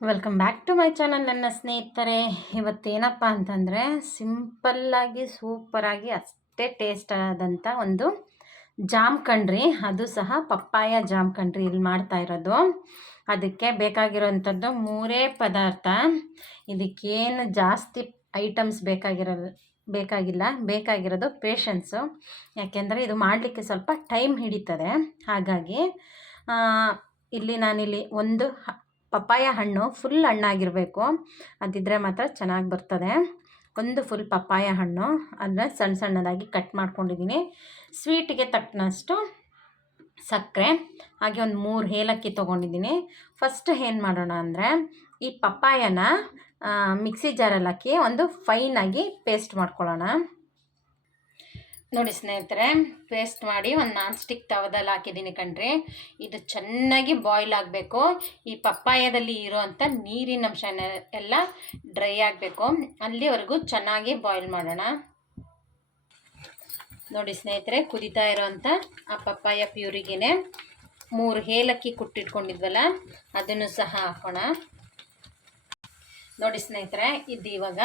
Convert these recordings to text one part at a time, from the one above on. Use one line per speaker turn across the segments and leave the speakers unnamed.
Welcome back to my channel ನನ್ನ ಸ್ನೇಹಿತರೆ. ಇವತ್ತೇನಪ್ಪ ಅಂತಂದರೆ ಸಿಂಪಲ್ಲಾಗಿ ಸೂಪರಾಗಿ ಅಷ್ಟೇ ಟೇಸ್ಟ್ ಆದಂಥ ಒಂದು ಜಾಮ್ ಕಣ್ರಿ ಅದು ಸಹ ಪಪ್ಪಾಯ ಜಾಮ್ ಕಣ್ರಿ ಇಲ್ಲಿ ಮಾಡ್ತಾ ಇರೋದು. ಅದಕ್ಕೆ ಬೇಕಾಗಿರೋವಂಥದ್ದು ಮೂರೇ ಪದಾರ್ಥ. ಇದಕ್ಕೇನು ಜಾಸ್ತಿ ಐಟಮ್ಸ್ ಬೇಕಾಗಿರಲ್ಲ ಬೇಕಾಗಿಲ್ಲ. ಬೇಕಾಗಿರೋದು ಪೇಷನ್ಸು ಯಾಕೆಂದರೆ ಇದು ಮಾಡಲಿಕ್ಕೆ ಸ್ವಲ್ಪ ಟೈಮ್ ಹಿಡಿತದೆ. ಹಾಗಾಗಿ ಇಲ್ಲಿ ನಾನಿಲ್ಲಿ ಒಂದು ಪಪ್ಪಾಯ ಹಣ್ಣು ಫುಲ್ ಹಣ್ಣಾಗಿರಬೇಕು. ಅದಿದ್ದರೆ ಮಾತ್ರ ಚೆನ್ನಾಗಿ ಬರ್ತದೆ. ಒಂದು ಫುಲ್ ಪಪ್ಪಾಯ ಹಣ್ಣು. ಅದನ್ನ ಸಣ್ಣ ಸಣ್ಣದಾಗಿ ಕಟ್ ಮಾಡ್ಕೊಂಡಿದ್ದೀನಿ ಸ್ವೀಟಿಗೆ ತಕ್ಕನಷ್ಟು ಸಕ್ಕರೆ. ಹಾಗೆ ಒಂದು ಮೂರು ಏಲಕ್ಕಿ ತೊಗೊಂಡಿದ್ದೀನಿ ಫಸ್ಟ್ ಏನು ಮಾಡೋಣ ಅಂದರೆ ಈ ಪಪ್ಪಾಯನ ಮಿಕ್ಸಿ ಜಾರಲ್ಲಿ ಹಾಕಿ ಒಂದು ಫೈನಾಗಿ ಪೇಸ್ಟ್ ಮಾಡ್ಕೊಳ್ಳೋಣ. ನೋಡಿ ಸ್ನೇಹಿತರೆ ಪೇಸ್ಟ್ ಮಾಡಿ ಒಂದು ನಾನ್ ಸ್ಟಿಕ್ ತವದಲ್ಲಿ ಹಾಕಿದ್ದೀನಿ ಕಣ್ರಿ. ಇದು ಚೆನ್ನಾಗಿ ಬಾಯ್ಲ್ ಆಗಬೇಕು. ಈ ಪಪ್ಪಾಯದಲ್ಲಿ ಇರೋವಂಥ ನೀರಿನ ಅಂಶ ಎಲ್ಲ ಡ್ರೈ ಆಗಬೇಕು. ಅಲ್ಲಿವರೆಗೂ ಚೆನ್ನಾಗಿ ಬಾಯ್ಲ್ ಮಾಡೋಣ. ನೋಡಿ ಸ್ನೇಹಿತರೆ, ಕುದಿತಾ ಇರೋವಂಥ ಆ ಪಪ್ಪಾಯ ಪ್ಯೂರಿಗೆ ಮೂರು ಏಲಕ್ಕಿ ಕುಟ್ಟಿಟ್ಕೊಂಡಿದ್ವಲ್ಲ, ಅದನ್ನು ಸಹ ಹಾಕೋಣ. ನೋಡಿ ಸ್ನೇಹಿತರೆ, ಇದು ಇವಾಗ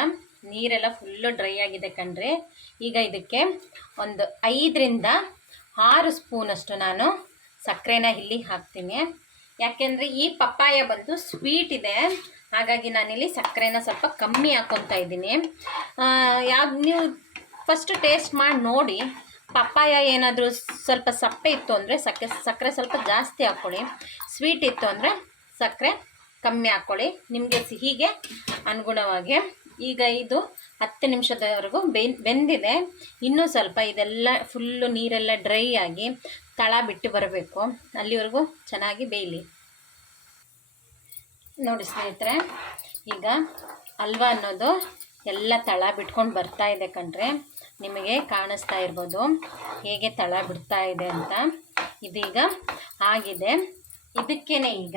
ನೀರೆಲ್ಲ ಫುಲ್ಲು ಡ್ರೈ ಆಗಿದೆ ಕಣ್ರಿ. ಈಗ ಇದಕ್ಕೆ ಒಂದು ಐದರಿಂದ ಆರು ಸ್ಪೂನಷ್ಟು ನಾನು ಸಕ್ಕರೆನ ಇಲ್ಲಿ ಹಾಕ್ತೀನಿ. ಯಾಕೆಂದರೆ ಈ ಪಪ್ಪಾಯ ಬಂದು ಸ್ವೀಟ್ ಇದೆ. ಹಾಗಾಗಿ ನಾನಿಲ್ಲಿ ಸಕ್ಕರೆನ ಸ್ವಲ್ಪ ಕಮ್ಮಿ ಹಾಕ್ಕೊತಾ ಇದ್ದೀನಿ. ಯಾವ, ನೀವು ಫಸ್ಟ್ ಟೇಸ್ಟ್ ಮಾಡಿ ನೋಡಿ. ಪಪ್ಪಾಯ ಏನಾದರೂ ಸ್ವಲ್ಪ ಸಪ್ಪೆ ಇತ್ತು ಅಂದರೆ ಸಕ್ಕರೆ ಸಕ್ಕರೆ ಸ್ವಲ್ಪ ಜಾಸ್ತಿ ಹಾಕ್ಕೊಳ್ಳಿ ಸ್ವೀಟ್ ಇತ್ತು ಅಂದರೆ ಸಕ್ಕರೆ ಕಮ್ಮಿ ಹಾಕ್ಕೊಳ್ಳಿ ನಿಮಗೆ ಸಿಹಿಗೆ ಅನುಗುಣವಾಗಿ ಈಗ ಇದು ಹತ್ತು ನಿಮಿಷದವರೆಗೂ ಬೆಂದಿದೆ. ಇನ್ನೂ ಸ್ವಲ್ಪ ಇದೆಲ್ಲ ಫುಲ್ಲು ನೀರೆಲ್ಲ ಡ್ರೈ ಆಗಿ ತಳ ಬಿಟ್ಟು ಬರಬೇಕು. ಅಲ್ಲಿವರೆಗೂ ಚೆನ್ನಾಗಿ ಬೇಯಲಿ. ನೋಡಿ ಸ್ನೇಹಿತರೆ, ಈಗ ಹಲ್ವ ಅನ್ನೋದು ಎಲ್ಲ ತಳ ಬಿಟ್ಕೊಂಡು ಬರ್ತಾ ಇದೆ ಕಣ್ರೆ. ನಿಮಗೆ ಕಾಣಿಸ್ತಾ ಇರ್ಬೋದು ಹೇಗೆ ತಳ ಬಿಡ್ತಾ ಇದೆ ಅಂತ. ಇದೀಗ ಆಗಿದೆ. ಇದಕ್ಕೇ ಈಗ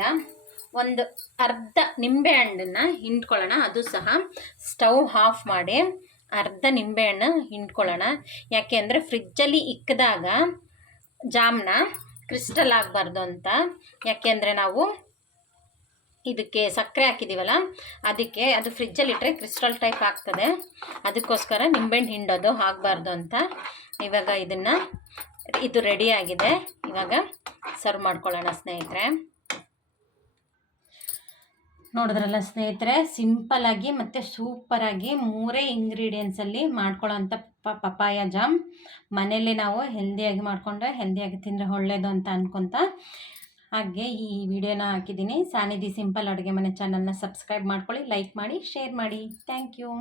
ಒಂದು ಅರ್ಧ ನಿಂಬೆಹಣ್ಣನ್ನು ಹಿಂಡ್ಕೊಳ್ಳೋಣ, ಅದು ಸಹ ಸ್ಟವ್ ಆಫ್ ಮಾಡಿ ಅರ್ಧ ನಿಂಬೆಹಣ್ಣು ಹಿಂಡ್ಕೊಳ್ಳೋಣ. ಯಾಕೆ ಅಂದರೆ ಫ್ರಿಜ್ಜಲ್ಲಿ ಇಕ್ಕಿದಾಗ ಜಾಮ್ನ ಕ್ರಿಸ್ಟಲ್ ಆಗಬಾರ್ದು ಅಂತ. ಯಾಕೆಂದರೆ ನಾವು ಇದಕ್ಕೆ ಸಕ್ಕರೆ ಹಾಕಿದ್ದೀವಲ್ಲ ಅದಕ್ಕೆ ಅದು ಫ್ರಿಜ್ಜಲ್ಲಿ ಇಟ್ಟರೆ ಕ್ರಿಸ್ಟಲ್ ಟೈಪ್ ಆಗ್ತದೆ. ಅದಕ್ಕೋಸ್ಕರ ನಿಂಬೆಹಣ್ಣು ಹಿಂಡೋದು ಆಗಬಾರ್ದು ಅಂತ. ಇವಾಗ ಇದನ್ನು ಇದು ರೆಡಿಯಾಗಿದೆ ಇವಾಗ ಸರ್ವ್ ಮಾಡ್ಕೊಳ್ಳೋಣ ಸ್ನೇಹಿತರೆ. ನೋಡಿದ್ರಲ್ಲ ಸ್ನೇಹಿತರೆ ಸಿಂಪಲ್ಲಾಗಿ ಮತ್ತು ಸೂಪರಾಗಿ ಮೂರೇ ಇಂಗ್ರೀಡಿಯೆಂಟ್ಸಲ್ಲಿ ಮಾಡ್ಕೊಳ್ಳೋವಂಥ ಪಪಾಯ ಜಾಮ್. ಮನೆಯಲ್ಲೇ ನಾವು ಹೆಲ್ದಿಯಾಗಿ ಮಾಡಿಕೊಂಡ್ರೆ ಹೆಲ್ದಿಯಾಗಿ ತಿಂದರೆ ಒಳ್ಳೆಯದು ಅಂತ ಅನ್ಕೊತ. ಹಾಗೆ ಈ ವಿಡಿಯೋನ ಹಾಕಿದ್ದೀನಿ. ಸಾನಿಧಿ ಸಿಂಪಲ್ ಅಡುಗೆ ಮನೆ ಚಾನಲ್ನ ಸಬ್ಸ್ಕ್ರೈಬ್ ಮಾಡ್ಕೊಳ್ಳಿ ಲೈಕ್ ಮಾಡಿ ಶೇರ್ ಮಾಡಿ. Thank you